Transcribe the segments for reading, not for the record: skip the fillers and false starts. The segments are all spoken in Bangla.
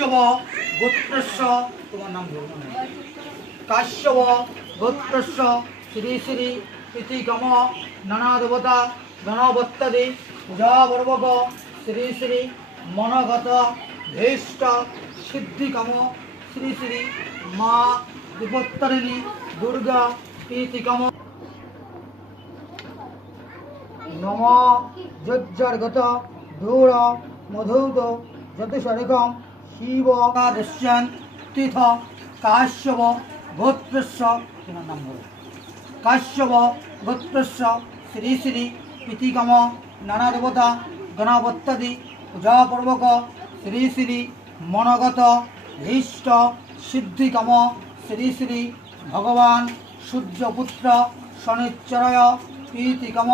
কাশ্যপ গোত্রস্য তোমার নাম ধরবো না কাশ্যপ গোত্রস্য শ্রী শ্রী প্রীতিকম নানা দেবতা গণবত্তাদি পূজাপূর্বক শ্রী শ্রী মনগত ভীষ্ট সিদ্ধিকম শ্রী শ্রী মা বিপত্তারিণী দুর্গা প্রীতিকম নম যজ্জর্গত ধূর মধুত যতিশরিকম শিব দস্যান তীর্থ কাশ্যপ গোত্রস্য তোমার নাম ধরো কাশ্যপ গোত্রস্য শ্রী শ্রী প্রীতিকম নানা দেবতা গণবত্তাদি পূজাপূর্বক শ্রী শ্রী মনগত হৃষ্ট সিদ্ধিকম শ্রী শ্রী ভগবান সূর্যপুত্র শনিশ্চরয় প্রীতিকম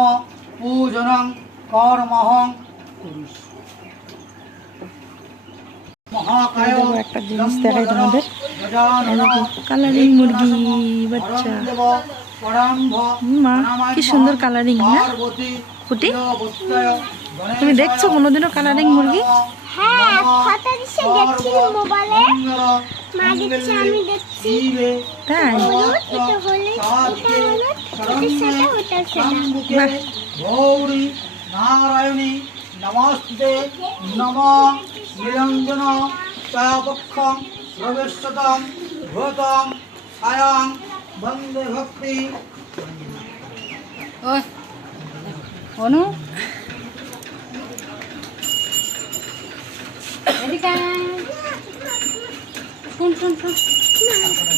পূজনং কর্মহং একটা জিনিস দেখাই তোমাদের, কালারিং মুরগি বাচ্চা। মা কি সুন্দর কালারিং না ফুটি, তুমি দেখছো কোনোদিনও কালারিং মুরগি? হ্যাঁ, ফটো দিছে দেখছি মোবাইলে, মা দেখছে আমি দেখছি। তাই এটা হলো এটার সাথে হইতাছে না। গৌরী নারায়ণী নমস্তে নম নিরঞ্জন চাপক্ষং প্রবেশতম ভূতম ছায়াং বন্দে ভক্তি। ওই অনু এদিকে শুন শুন শুন,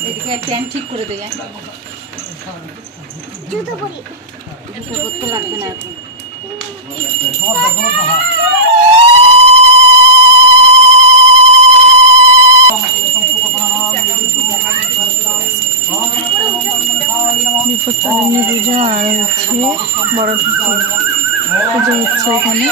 এদিকে প্যান্ট ঠিক করে দে। জুতো পরি, জুতো পরতে লাগবে না এখন। বিপত্তারিণী পূজা আর হচ্ছে বড় পূজা হচ্ছে এখানে।